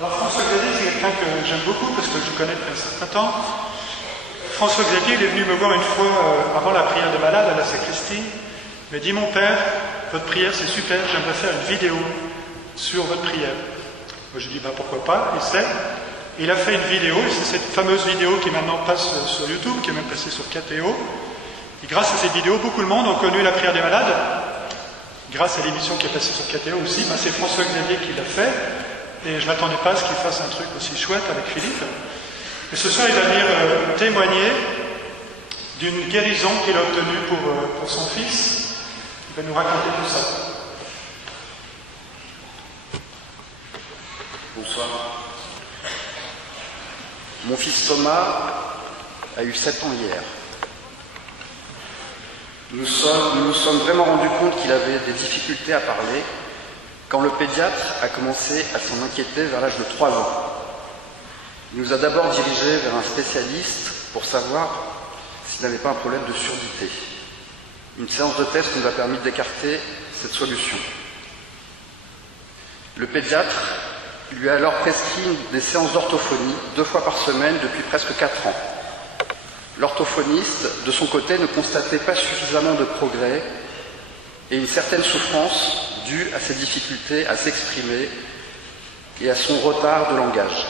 Alors François Xavier, c'est quelqu'un que j'aime beaucoup parce que je connais depuis un certain temps. François Xavier, il est venu me voir une fois avant la prière des malades à la sacristie. Il m'a dit, mon père, votre prière c'est super, j'aimerais faire une vidéo sur votre prière. Moi j'ai dit, pourquoi pas, essaie. Il a fait une vidéo, et c'est cette fameuse vidéo qui maintenant passe sur YouTube, qui est même passée sur KTO. Et grâce à cette vidéo, beaucoup de monde ont connu la prière des malades. Grâce à l'émission qui est passée sur KTO aussi, c'est François Xavier qui l'a fait. Et je ne m'attendais pas à ce qu'il fasse un truc aussi chouette avec Philippe. Et ce soir, il va venir témoigner d'une guérison qu'il a obtenue pour son fils. Il va nous raconter tout ça. Bonsoir. Mon fils Thomas a eu 7 ans hier. Nous nous sommes vraiment rendus compte qu'il avait des difficultés à parler quand le pédiatre a commencé à s'en inquiéter vers l'âge de 3 ans. Il nous a d'abord dirigés vers un spécialiste pour savoir s'il n'avait pas un problème de surdité. Une séance de test nous a permis d'écarter cette solution. Le pédiatre lui a alors prescrit des séances d'orthophonie 2 fois par semaine depuis presque 4 ans. L'orthophoniste, de son côté, ne constatait pas suffisamment de progrès et une certaine souffrance due à ses difficultés à s'exprimer et à son retard de langage.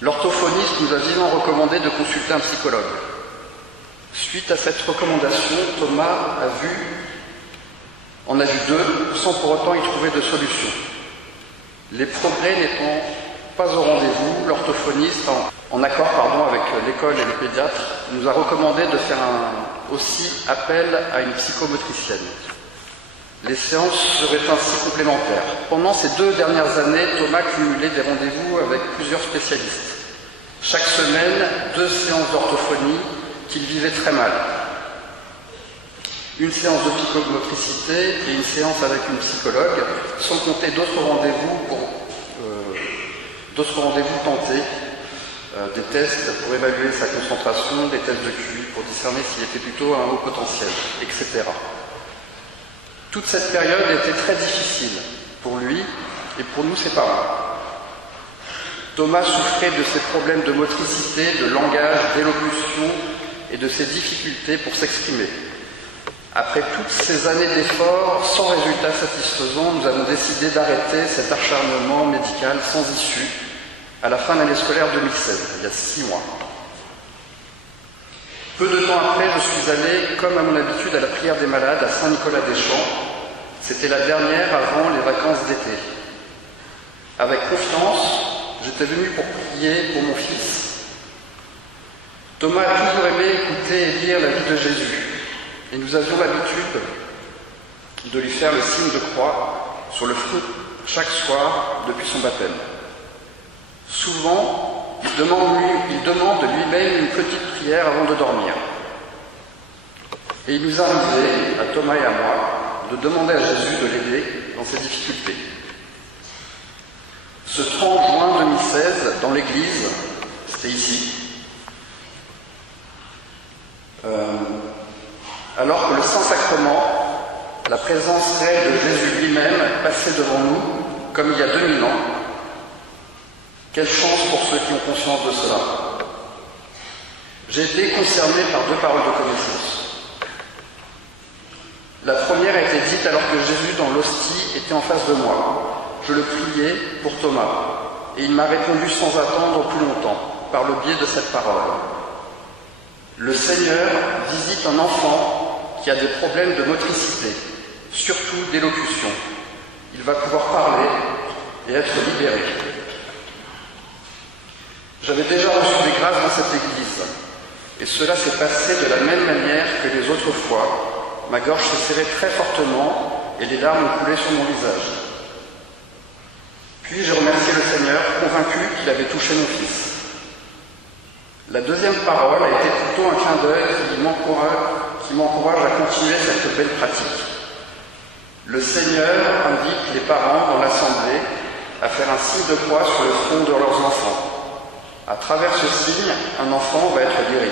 L'orthophoniste nous a vivement recommandé de consulter un psychologue. Suite à cette recommandation, Thomas en a vu 2, sans pour autant y trouver de solution. Les progrès n'étant pas au rendez-vous, l'orthophoniste, en accord avec l'école et le pédiatre, nous a recommandé de faire aussi appel à une psychomotricienne. Les séances seraient ainsi complémentaires. Pendant ces 2 dernières années, Thomas cumulait des rendez-vous avec plusieurs spécialistes. Chaque semaine, 2 séances d'orthophonie qu'il vivait très mal. Une séance de psychomotricité et une séance avec une psychologue, sans compter d'autres rendez-vous tentés, des tests pour évaluer sa concentration, des tests de QI pour discerner s'il était plutôt à un haut potentiel, etc. Toute cette période était très difficile pour lui et pour nous, ses parents. Thomas souffrait de ses problèmes de motricité, de langage, d'élocution et de ses difficultés pour s'exprimer. Après toutes ces années d'efforts, sans résultat satisfaisant, nous avons décidé d'arrêter cet acharnement médical sans issue à la fin de l'année scolaire 2016, il y a 6 mois. Peu de temps après, je suis allé, comme à mon habitude, à la prière des malades à Saint-Nicolas-des-Champs. C'était la dernière avant les vacances d'été. Avec confiance, j'étais venu pour prier pour mon fils. Thomas a toujours aimé écouter et lire la vie de Jésus. Et nous avions l'habitude de lui faire le signe de croix sur le front chaque soir depuis son baptême. Souvent, il demande de lui-même une petite prière avant de dormir. Et il nous arrivait, à Thomas et à moi, de demander à Jésus de l'aider dans ses difficultés. Ce 30 juin 2016, dans l'église, c'était ici, alors que le Saint-Sacrement, la présence réelle de Jésus lui-même, passait devant nous, comme il y a 2000 ans. Quelle chance pour ceux qui ont conscience de cela. J'ai été concerné par 2 paroles de connaissance. La première a été dite alors que Jésus, dans l'hostie, était en face de moi. Je le priais pour Thomas, et il m'a répondu sans attendre plus longtemps, par le biais de cette parole. Le Seigneur visite un enfant qui a des problèmes de motricité, surtout d'élocution. Il va pouvoir parler et être libéré. J'avais déjà reçu des grâces dans cette église, et cela s'est passé de la même manière que les autres fois. Ma gorge s'est serrée très fortement et les larmes ont coulé sur mon visage. Puis j'ai remercié le Seigneur, convaincu qu'il avait touché mon fils. La deuxième parole a été plutôt un clin d'œil qui m'encourage à continuer cette belle pratique. Le Seigneur invite les parents dans l'assemblée à faire un signe de croix sur le front de leurs enfants. À travers ce signe, un enfant va être guéri.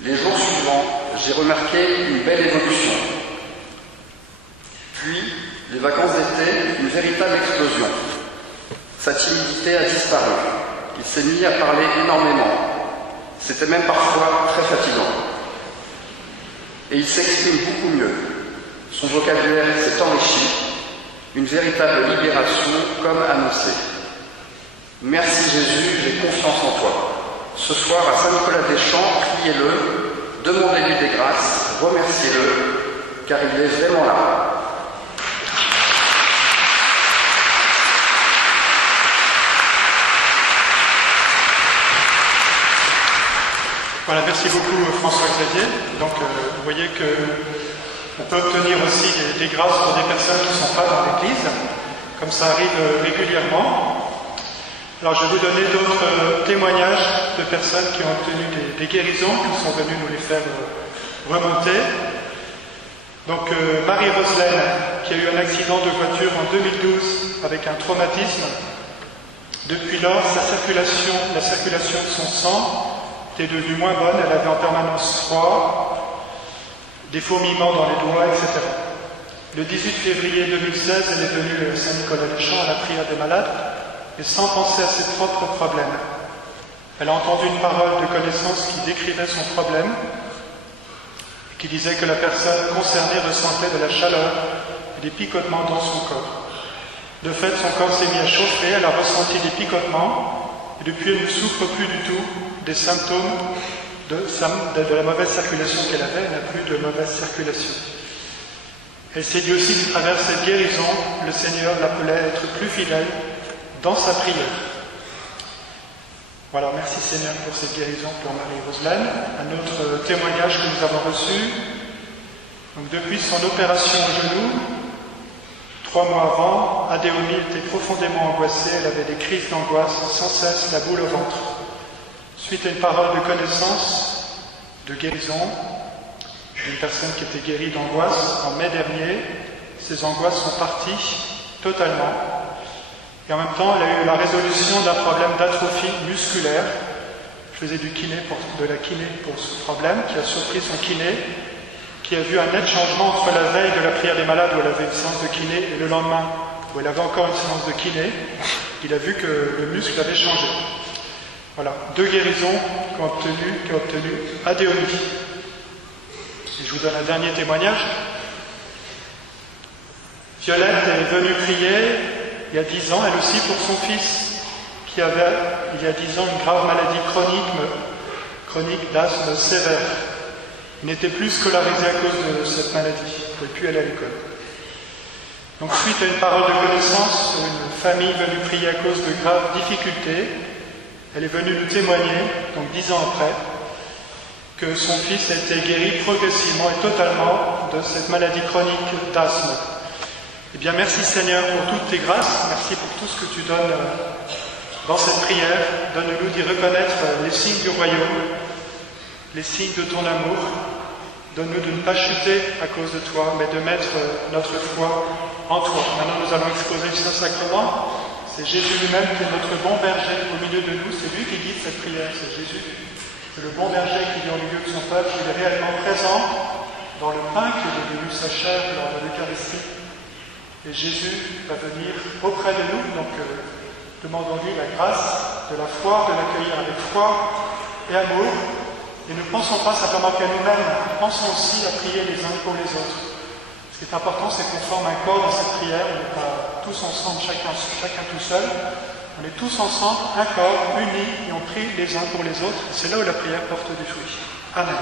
Les jours suivants, j'ai remarqué une belle évolution. Puis, les vacances d'été, une véritable explosion. Sa timidité a disparu. Il s'est mis à parler énormément. C'était même parfois très fatigant. Et il s'exprime beaucoup mieux. Son vocabulaire s'est enrichi. Une véritable libération comme annoncée. Merci Jésus, j'ai confiance en toi. Ce soir à Saint-Nicolas-des-Champs, priez-le, demandez-lui des grâces, remerciez-le, car il est vraiment là. Voilà, merci beaucoup François-Xavier. Donc vous voyez qu'on peut obtenir aussi des grâces pour des personnes qui ne sont pas dans l'Église, comme ça arrive régulièrement. Alors je vais vous donner d'autres témoignages de personnes qui ont obtenu des guérisons, qui sont venues nous les faire remonter. Donc Marie-Roselaine, qui a eu un accident de voiture en 2012 avec un traumatisme. Depuis lors, la circulation de son sang était devenue moins bonne, elle avait en permanence froid, des fourmillements dans les doigts, etc. Le 18 février 2016, elle est venue à Saint-Nicolas-des-Champs à la prière des malades, et sans penser à ses propres problèmes. Elle a entendu une parole de connaissance qui décrivait son problème, qui disait que la personne concernée ressentait de la chaleur et des picotements dans son corps. De fait, son corps s'est mis à chauffer, elle a ressenti des picotements, et depuis elle ne souffre plus du tout des symptômes de la mauvaise circulation qu'elle avait, elle n'a plus de mauvaise circulation. Elle s'est dit aussi qu'à travers cette guérison, le Seigneur l'appelait à être plus fidèle dans sa prière. Voilà, merci Seigneur pour cette guérison pour Marie-Roselaine. Un autre témoignage que nous avons reçu. Donc, depuis son opération au genou, 3 mois avant, Adéonie était profondément angoissée, elle avait des crises d'angoisse, sans cesse la boule au ventre. Suite à une parole de connaissance, de guérison, d'une personne qui était guérie d'angoisse en mai dernier, ces angoisses sont parties totalement. Et en même temps, elle a eu la résolution d'un problème d'atrophie musculaire. Je faisais de la kiné pour ce problème, qui a surpris son kiné, qui a vu un net changement entre la veille de la prière des malades où elle avait une séance de kiné et le lendemain où elle avait encore une séance de kiné. Il a vu que le muscle avait changé. Voilà, 2 guérisons qu'a obtenu Adéonie. Et je vous donne un dernier témoignage. Violette est venue prier il y a 10 ans, elle aussi, pour son fils, qui avait, il y a 10 ans, une grave maladie chronique d'asthme sévère. Il n'était plus scolarisé à cause de cette maladie. Il ne pouvait plus aller à l'école. Donc, suite à une parole de connaissance, une famille venue prier à cause de graves difficultés, elle est venue nous témoigner, donc 10 ans après, que son fils a été guéri progressivement et totalement de cette maladie chronique d'asthme. Eh bien, merci Seigneur pour toutes tes grâces, merci pour tout ce que tu donnes dans cette prière. Donne-nous d'y reconnaître les signes du royaume, les signes de ton amour. Donne-nous de ne pas chuter à cause de toi, mais de mettre notre foi en toi. Maintenant, nous allons exposer le Saint-Sacrement. C'est Jésus lui-même qui est notre bon berger au milieu de nous. C'est lui qui guide cette prière, c'est Jésus. C'est le bon berger qui vit au milieu de son peuple. Il est réellement présent dans le pain qui est devenu sa chair lors de l'Eucharistie. Et Jésus va venir auprès de nous, donc demandons-lui la grâce de la foi, de l'accueillir avec foi et amour. Et ne pensons pas simplement qu'à nous-mêmes, pensons aussi à prier les uns pour les autres. Ce qui est important, c'est qu'on forme un corps dans cette prière, on n'est pas tous ensemble, chacun tout seul. On est tous ensemble, un corps, unis, et on prie les uns pour les autres. Et c'est là où la prière porte du fruit. Amen.